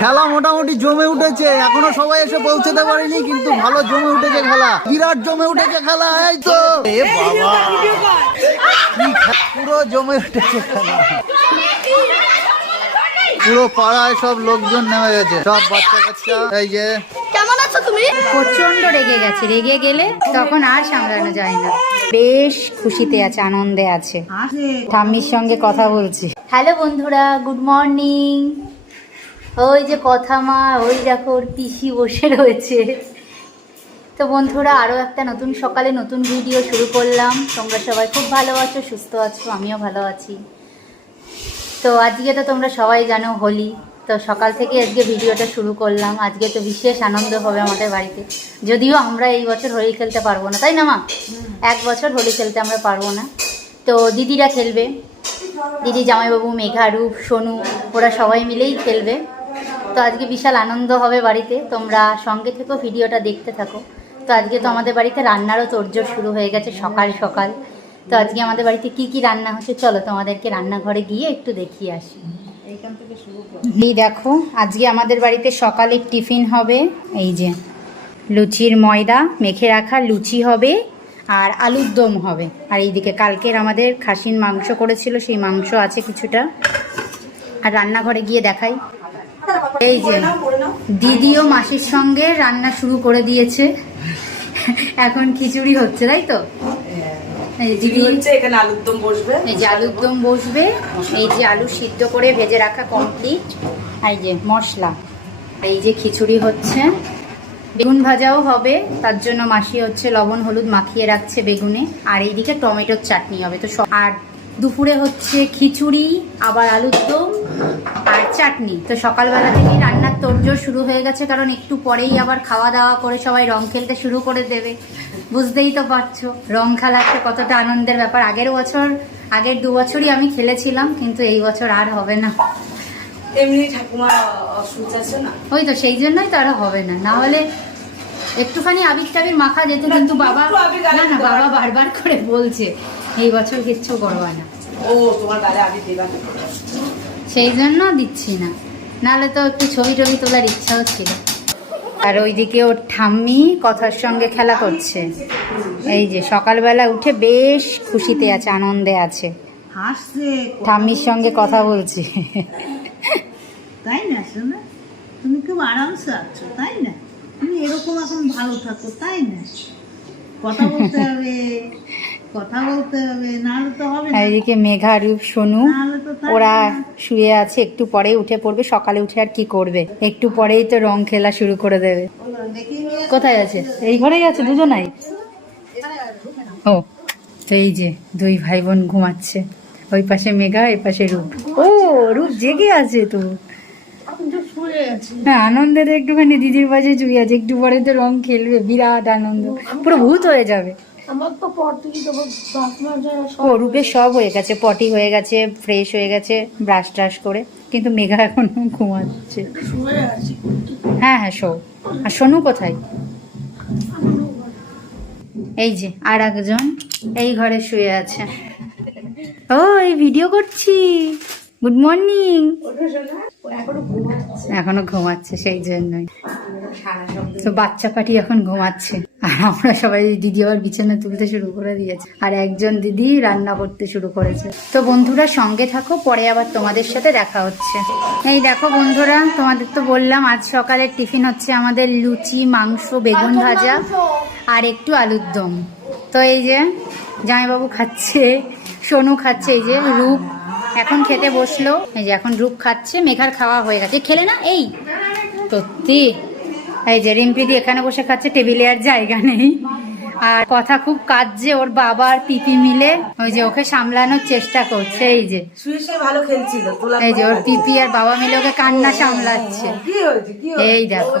খেলা মোটামুটি জমে উঠেছে। এখনও সবাই এসে পৌঁছতে পারেনি কিন্তু ভালো জমে উঠেছে খেলা। বিরাট জমে উঠেছে খেলা এই তো। এ বাবা। পুরো জমে উঠেছে খেলা। পুরো পাড়ায় সব লোকজন নেমে গেছে। সব বাচ্চা কাচ্চা এই যে। কেমন আছো তুমি? প্রচণ্ড রেগে গেছে। রেগে গেলে তখন আর সামলানো যায় না। বেশ খুশিতে আছে আনন্দে আছে। ঠাম্মির সঙ্গে কথা বলছি। হ্যালো বন্ধুরা গুড মর্নিং। ওই যে কথা মা, ওই দেখো ওর পিসি বসে রয়েছে। তো বন্ধুরা আরও একটা নতুন সকালে নতুন ভিডিও শুরু করলাম। তোমরা সবাই খুব ভালো আছো, সুস্থ আছো, আমিও ভালো আছি। তো আজকে তো তোমরা সবাই জানো হোলি। তো সকাল থেকে আজকে ভিডিওটা শুরু করলাম। আজকে তো বিশেষ আনন্দ হবে আমাদের বাড়িতে। যদিও আমরা এই বছর হোলি খেলতে পারব না, তাই না মা? এক বছর হোলি খেলতে আমরা পারব না। তো দিদিরা খেলবে। দিদি জামাইবাবু, মেঘা, রূপ, সোনু, ওরা সবাই মিলেই খেলবে। তো আজকে বিশাল আনন্দ হবে বাড়িতে। তোমরা সঙ্গে থেকেও ভিডিওটা দেখতে থাকো। তো আজকে তো আমাদের বাড়িতে রান্নারও তোড়জোড় শুরু হয়ে গেছে সকাল সকাল। তো আজকে আমাদের বাড়িতে কি কি রান্না হচ্ছে চলো তোমাদেরকে রান্নাঘরে গিয়ে একটু দেখিয়ে আসি। এই দেখো আজকে আমাদের বাড়িতে সকালে টিফিন হবে এই যে লুচির ময়দা মেখে রাখা লুচি হবে আর আলুর দম হবে। আর এইদিকে কালকের আমাদের খাসির মাংস করেছিল সেই মাংস আছে কিছুটা। আর রান্নাঘরে গিয়ে দেখাই। এই যে দিদিও মাসির সঙ্গে রান্না শুরু করে দিয়েছে। এখন খিচুড়ি হচ্ছে তাই তো? এই যে দিদি হচ্ছে এখানে আলুর দম বসবে। এই যে আলুর দম বসবে এই যে আলু সিদ্ধ করে ভেজে রাখা কমপ্লিট এই যে মশলা এই যে খিচুড়ি হচ্ছে। বেগুন ভাজাও হবে তার জন্য মাসি হচ্ছে লবণ হলুদ মাখিয়ে রাখছে বেগুনে। আর এইদিকে টমেটোর চাটনি হবে তো আর দুপুরে হচ্ছে খিচুড়ি আবার আলুর দম আর চাটনি। তো সকালবেলা থেকেই রান্নার তোড়জোড় শুরু হয়ে গেছে কারণ একটু পরেই আবার খাওয়া দাওয়া করে সবাই রং খেলতে শুরু করে দেবে। বুঝতেই তো পারছ রং খেলা একটা কতটা আনন্দের ব্যাপার। আগের বছর আগের দু বছরই আমি খেলেছিলাম কিন্তু এই বছর আর হবে না। এমনি ঠাকুমা অসুখ আছে না? ওই তো সেই জন্যই তো আরও হবে না। না হলে একটুখানি আবির টাবির মাখা যেতে কিন্তু বাবা না না বাবা বারবার করে বলছে এই বছর কিচ্ছু করবা না। ও তোমার দেবা সেই জন্য দিচ্ছি না। নাহলে তো একটু ছবি টবি তোলার ইচ্ছাও ছিল। আর ওইদিকে ওর ঠাম্মি কথার সঙ্গে খেলা করছে। এই যে সকালবেলা উঠে বেশ খুশিতে আছে আনন্দে আছে। হাসছে ঠাম্মির সঙ্গে কথা বলছি। তাই না শোনা তুমি খুব আরামসে আছো তাই না? তুমি এরকম এখন ভালো থাকো তাই না? কথা বলতে হবে। কথা বলতে হবে নাহলে তো হবে না। এদিকে মেঘা রূপ সোনু তাই ওরা শুয়ে আছে একটু পরেই উঠে পড়বে সকালে উঠে আর কি করবে? একটু পরেই তো রং খেলা শুরু করে দেবে। কোথায় আছে? এই ঘরেই আছে দুজনাই? ও তো এই যে দুই ভাই বোন ঘুমাচ্ছে। ওই পাশে মেঘা এই পাশে রূপ। ও রূপ জেগে আছে তো। হ্যাঁ আনন্দের একটুখানি দিদির পাশে চুই আছে একটু পরে তো রং খেলবে বিরাট আনন্দ। পুরো ভূত হয়ে যাবে। ও রূপের সব হয়ে গেছে পটি হয়ে গেছে ফ্রেশ হয়ে গেছে ব্রাশ ট্রাশ করে। কিন্তু মেঘা এখন ঘুমাচ্ছে। হ্যাঁ হ্যাঁ শো। আর সোনু কোথায়? এই যে আর একজন এই ঘরে শুয়ে আছে। ও এই ভিডিও করছি। গুড মর্নিং এখনও ঘুমাচ্ছে সেই জন্যই। তো বাচ্চা পাটি এখন ঘুমাচ্ছে। আর আমরা সবাই দিদি আবার বিছানা তুলতে শুরু করে দিয়েছে। আর একজন দিদি রান্না করতে শুরু করেছে। তো বন্ধুরা সঙ্গে থাকো পরে আবার তোমাদের সাথে দেখা হচ্ছে। এই দেখো বন্ধুরা তোমাদের তো বললাম আজ সকালে টিফিন হচ্ছে আমাদের লুচি মাংস বেগুন ভাজা আর একটু আলুর দম। তো এই যে জামাইবাবু খাচ্ছে সোনু খাচ্ছে এই যে রূপ এখন খেতে বসল। এই যে এখন রূপ খাচ্ছে মেঘার খাওয়া হয়ে গেছে। খেলে না? এই সত্যি। এই যে রিম্পিদি এখানে বসে খাচ্ছে টেবিলে আর জায়গা নেই। আর কথা খুব কাঁদছে ওর বাবা আর পিপি মিলে ওই যে ওকে সামলানোর চেষ্টা করছে এই যে। ভালো খেলছিল এই যে ওর পিপি আর বাবা মিলে ওকে কান্না সামলাচ্ছে। এই দেখো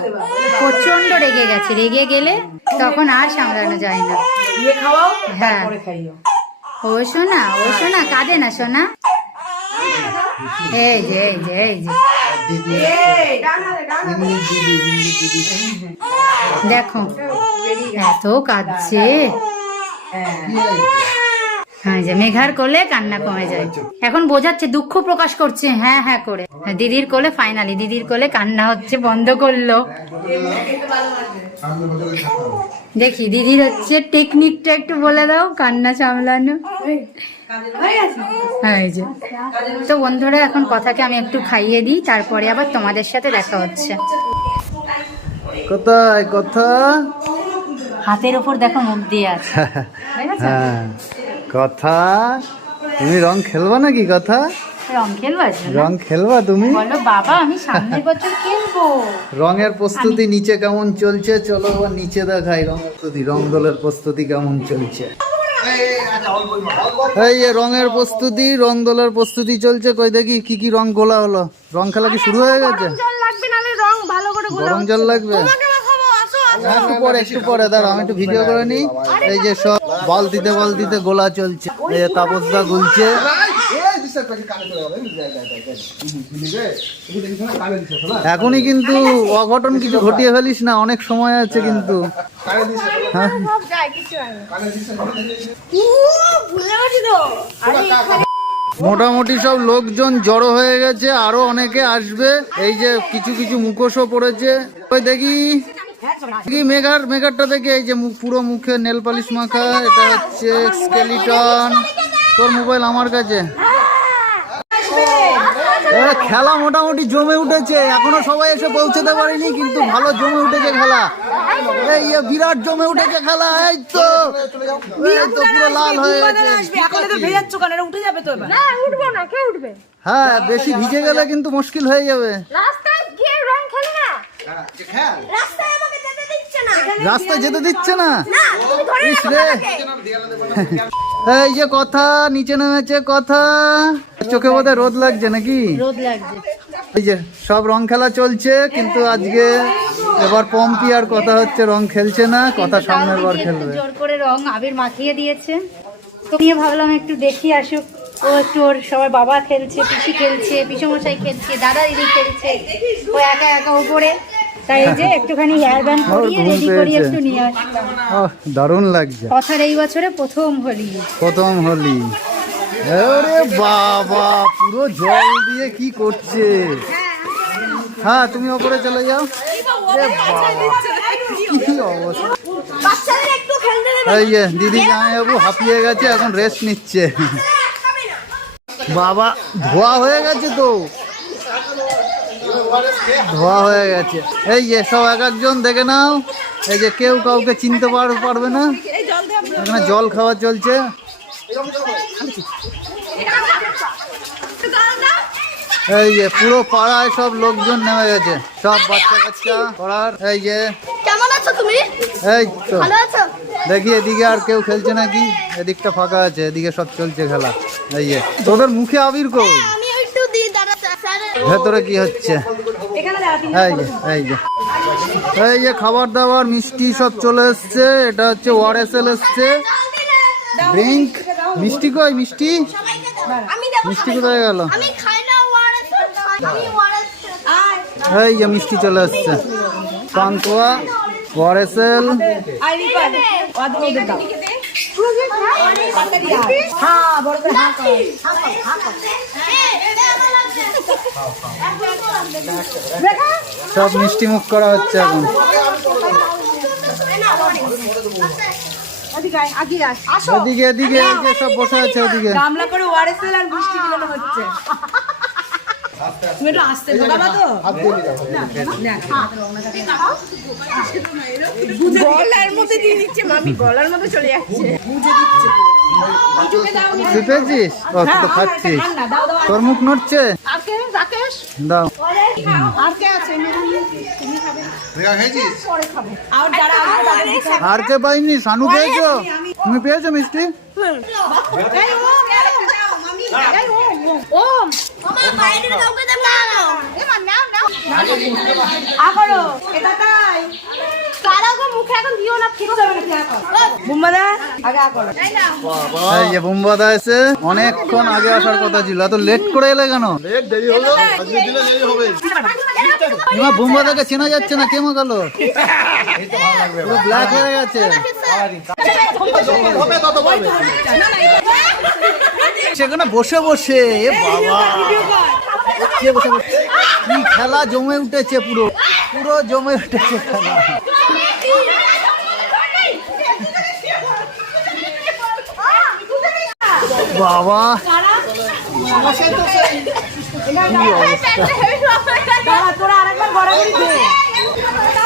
প্রচণ্ড রেগে গেছে রেগে গেলে তখন আর সামলানো যায় না। হ্যাঁ। ও শোনা ও শোনা কাঁদে না শোনা? এই যে এই যে এই যে দেখো এত কাঁদছে। হ্যাঁ যে মেঘার কোলে কান্না কমে যায়। এখন বোঝাচ্ছে দুঃখ প্রকাশ করছে হ্যাঁ হ্যাঁ করে। দিদির কোলে ফাইনালি দিদির কোলে কান্না হচ্ছে বন্ধ করল। দেখি দিদির হচ্ছে টেকনিকটা একটু বলে দাও কান্না সামলানো। হ্যাঁ এই যে। তো বন্ধুরা এখন কথাকে আমি একটু খাইয়ে দিই তারপরে আবার তোমাদের সাথে দেখা হচ্ছে। কোথায়? কথা? হাতের উপর দেখো মুখ দিয়ে আছে। হ্যাঁ। কথা? তুমি রং খেলবা নাকি কথা? রং খেলব রং খেলবা তুমি? বলো বাবা আমি সামনের বছর খেলব। রঙের প্রস্তুতি নিচে কেমন চলছে? চলো নিচে দেখাই রঙের প্রস্তুতি। রং দলের প্রস্তুতি কেমন চলছে? এই রঙের প্রস্তুতি রং দোলের প্রস্তুতি চলছে। কই দেখি কি কি রং গোলা হলো। রং খেলা কি শুরু হয়ে গেছে? গরম জল লাগবে হ্যাঁ, একটু পরে একটু পরে দাঁড়া আমি একটু ভিডিও করে নিই। এই যে সব বালতিতে বালতিতে গোলা চলছে। এই যে তাপসদা গুলছে। এখনই কিন্তু অঘটন কিছু ঘটিয়ে ফেলিস না অনেক সময় আছে কিন্তু। হ্যাঁ। হয় মোটামুটি সব লোকজন জড়ো হয়ে গেছে আরও অনেকে আসবে। এই যে কিছু কিছু মুখোশও পড়েছে। ওই দেখি। কি মেঘার মেঘারটা দেখে। এই যে মুখ- পুরো মুখে নেল পালিশ মাখা এটা হচ্ছে স্কেলিটন তোর মোবাইল আমার কাছে। এ, খেলা মোটামুটি জমে উঠেছে। এখনও সবাই এসে পৌঁছতে পারেনি কিন্তু ভালো জমে উঠেছে খেলা। এই বিরাট জমে উঠেছে খেলা এই তো। তো পুরো লাল হয়ে গেছে। এখন তো ভেজাচ্ছ কেন? এটা উঠে যাবে তো না উঠবো না কে উঠবে? হ্যাঁ বেশি ভিজে গেলে কিন্তু মুশকিল হয়ে যাবে। রাস্তায় গিয়ে রং খেলে না? রাস্তায় আমাকে যেতে দিচ্ছে না। রাস্তায় যেতে দিচ্ছে না? না তুমি ধরে ইস রাখো রে। আমাকে। এই যে কথা নিচে নেমেছে কথা। চোখে বোধহয় রোদ লাগছে নাকি? রোদ লাগছে। এই যে সব রং খেলা চলছে কিন্তু আজকে এবার পম্পি আর কথা হচ্ছে রং খেলছে না কথা সামনের বার খেলবে। জোর করে রং আবির মাখিয়ে দিয়েছে। তো নিয়ে ভাবলাম একটু দেখি আসুক। ও একটু ওর সবার বাবা খেলছে পিসি খেলছে পিসমশাই খেলছে দাদা দিদি খেলছে। ও একা একা ওপরে তাই এই যে একটুখানি হেয়ার ব্যান্ড করিয়ে রেডি পেয়েছে। একটু নিয়ে আসলাম। দারুণ লাগছে। কথার এই বছরে প্রথম হোলি। প্রথম হোলি। আরে বাবা পুরো জল দিয়ে কি করছে? হ্যাঁ তুমি ওপরে চলে যাও। এ বাবা কি অবস্থা? এই যে দিদি জামাইবাবু হাঁপিয়ে গেছে এখন রেস্ট নিচ্ছে। বাবা ধোয়া হয়ে গেছে তো। ধোয়া হয়ে গেছে। এই যে সব এক একজন দেখে নাও। এই যে কেউ কাউকে চিনতে পারবে না। এখানে জল খাওয়া চলছে। এই যে পুরো পাড়ায় সব লোকজন নেমে গেছে। সব বাচ্চা কাচ্চা পাড়ার। এই যে কেমন আছো তুমি? এই তো। দেখি এদিকে আর কেউ খেলছে নাকি? এদিকটা ফাঁকা আছে এদিকে সব চলছে খেলা। এই যে। তোদের মুখে আবির কই আমি একটু দিই দাদা স্যার ভেতরে কি হচ্ছে? এই যে এই যে। খাবার দাবার, মিষ্টি সব চলে এসছে। এটা হচ্ছে ওয়ারেসেল এসছে। ড্রিঙ্ক মিষ্টি কই, মিষ্টি? মিষ্টি কোথায় গেল? এই যে মিষ্টি চলে এসছে। পান্তুয়া ওয়ারেসেল সব মিষ্টি মুখ করা হচ্ছে এখন। এদিকে এদিকে সব বসে আছে ওদিকে। গামলা করে ওয়ারেসেল আর মিষ্টি হচ্ছে। তুমি একটু আসতে বাবা তো গলার মধ্যে দিয়ে দিচ্ছে মামি গলার মধ্যে চলে যাচ্ছে বুঝে দিচ্ছে ও তুই তো খাচ্ছিস তোর মুখ নড়ছে দাও। আর কে পাইনি সানু পেয়েছ তুমি পেয়েছ মিষ্টি ও আমার বাইরের কাউকে দেব না নাও নাও। এটা তাই। মুখে এখন দিও না ঠিক হবে বুম্বাদা আগে আ এই যে বুম্বাদা এসে অনেকক্ষণ আগে আসার কথা ছিল। এত লেট করে এলে কেন? এবার বুম্বাদাকে চেনা যাচ্ছে না কেমন গেল পুরো ব্ল্যাক হয়ে গেছে। সেখানে বসে বসে। এ বাবা। বসে বসে? কি খেলা জমে উঠেছে পুরো। পুরো জমে উঠেছে খেলা। বাবা।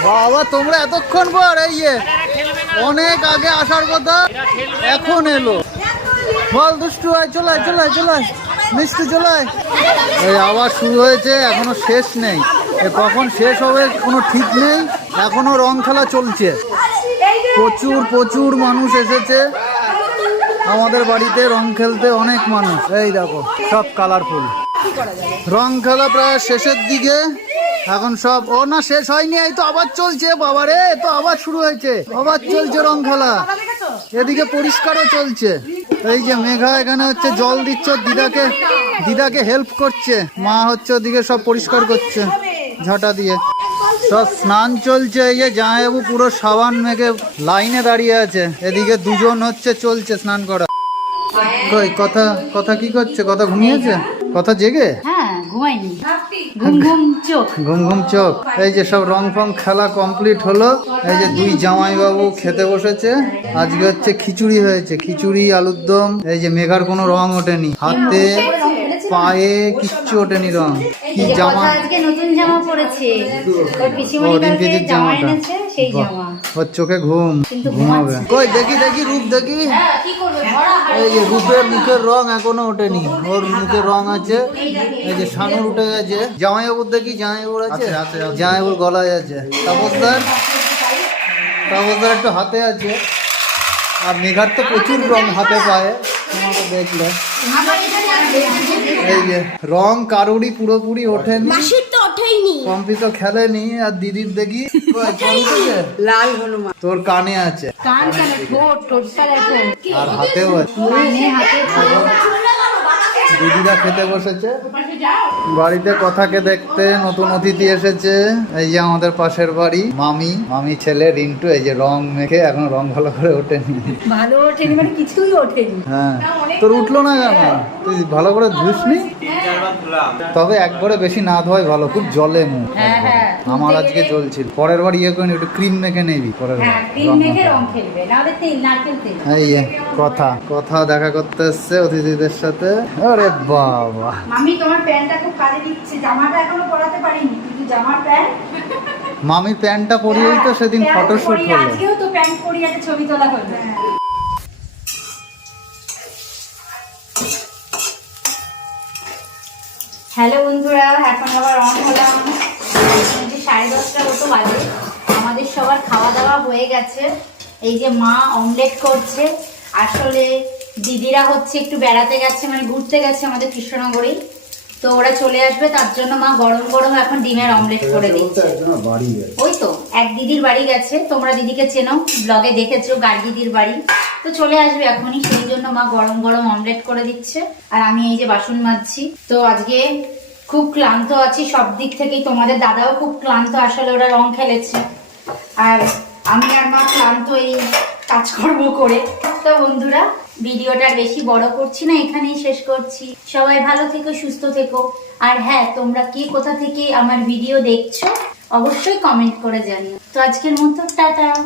বাবা, তোমরা এতক্ষণ পর এই অনেক আগে আসার কথা, এখন এলো। বল দুষ্টু হয় চলায় চলায় চলায় মিষ্টি চলায় এই আবার শুরু হয়েছে, এখনও শেষ নেই। কখন শেষ হবে কোনো ঠিক নেই। এখনও রং খেলা চলছে। প্রচুর প্রচুর মানুষ এসেছে। আমাদের বাড়িতে রং খেলতে অনেক মানুষ। এই দেখো, সব কালারফুল রং খেলা প্রায় শেষের দিকে। এখন সব, ও না, শেষ হয়নি, এই তো আবার চলছে বাবা রে তো আবার শুরু হয়েছে। আবার চলছে রং খেলা। এদিকে পরিষ্কারও চলছে। এই যে মেঘা এখানে হচ্ছে জল দিচ্ছে দিদাকে দিদাকে হেল্প করছে। মা হচ্ছে ওদিকে সব পরিষ্কার করছে, ঝাঁটা দিয়ে। স্নান চলছে এই যে জামাইবাবু পুরো সাবান মেঘে লাইনে দাঁড়িয়ে আছে। এদিকে দুজন হচ্ছে চলছে স্নান করা। কই কথা কথা কি করছে? কথা ঘুমিয়েছে? কথা জেগে? হ্যাঁ ঘুম ঘুম চোখ। এই যে সব রং ফং খেলা কমপ্লিট হলো। এই যে দুই জামাইবাবু খেতে বসেছে। আজকে হচ্ছে খিচুড়ি হয়েছে। খিচুড়ি আলুর দম এই যে মেঘার কোনো রং ওঠেনি। হাতে পায়ে কিচ্ছু ওঠেনি রং কি জামা। আজকে নতুন জামা পরেছে। ওর পিসিমণি কালকে জামা জামাটা। এনেছে সেই জামা। ওর চোখে ঘুম। কিন্তু ঘুমাবে। কই দেখি দেখি রূপ দেখি। হ্যাঁ, কি করবে? ভরা এই যে রূপের মুখের রং এখনও ওঠেনি। ওর মুখের রং আছে। এই যে সানুর উঠে গেছে। জামাইবাবুর দেখি জামাইবাবুর আছে। জামাইবাবুর গলায় আছে। তাপসদার? তাপসদার একটু হাতে আছে। আর মেঘার তো প্রচুর রং হাতে পায়ে। দেখলে। এই যে রং কারোরই পুরোপুরি ওঠেনি। মাসির তো ওঠেনি পম্পি তো খেলেনি আর দিদির দেখি? লাল হনুমান। তোর কানে আছে। কান কানে ঠোঁট ঠোঁট আর হাতেও আছে। কানে হাতে। দিদিরা খেতে বসেছে। বাড়িতে কথাকে দেখতে নতুন অতিথি এসেছে। এই যে আমাদের পাশের বাড়ি মামি মামি ছেলে রিন্টু এই যে রং মেখে এখন রং ভালো করে ওঠেনি। ভালো ওঠেনি মানে কিছুই ওঠেনি। হ্যাঁ তোর উঠল না কেন? তুই ভালো করে ধুসনি? তবে একবারে বেশি না ধোয়াই ভালো খুব জলে মুখ। হ্যাঁ হ্যাঁ আমার আজকে চলছিল পরের বার ইয়ে করে একটু ক্রিম মেখে নেবি পরের বার হ্যাঁ এই কথা। কথা দেখা করতে এসছে অতিথিদের সাথে। আরে বাবা। মামি তোমার প্যান্টটা খুব কাজে দিচ্ছে। জামাটা এখনও পরাতে পারিনি কিন্তু জামার প্যান্ট মামি প্যান্টটা পরিয়েই তো সেদিন ফটোশুট হলো। আজকেও তো প্যান্ট পরিয়ে একটা ছবি তোলা হলো। হ্যালো বন্ধুরা এখন আবার অন হলাম। যে সাড়ে দশটা মতো বাজে আমাদের সবার খাওয়া দাওয়া হয়ে গেছে। এই যে মা অমলেট করছে। আসলে দিদিরা হচ্ছে একটু বেড়াতে গেছে মানে ঘুরতে গেছে আমাদের কৃষ্ণনগরেই। তো ওরা চলে আসবে তার জন্য মা গরম গরম এখন ডিমের অমলেট করে দিচ্ছে। ওই তো এক দিদির বাড়ি গেছে তোমরা দিদিকে চেনো ব্লগে দেখেছ গাড়ি দিদির বাড়ি। তো চলে আসবে এখনই সেই জন্য মা গরম গরম অমলেট করে দিচ্ছে। আর আমি এই যে বাসন মাজছি তো আজকে খুব ক্লান্ত আছি সব দিক থেকেই তোমাদের দাদাও খুব ক্লান্ত আসলে ওরা রং খেলেছে। আর আমি আর মা ক্লান্ত এই কাজকর্ম করে। তো বন্ধুরা ভিডিওটা বেশি বড় করছি না, এখানেই শেষ করছি। সবাই ভালো থেকো, সুস্থ থেকো। আর হ্যাঁ তোমরা কে কোথা থেকে আমার ভিডিও দেখছ, অবশ্যই কমেন্ট করে জানিও। তো আজকের মতো, টাটা।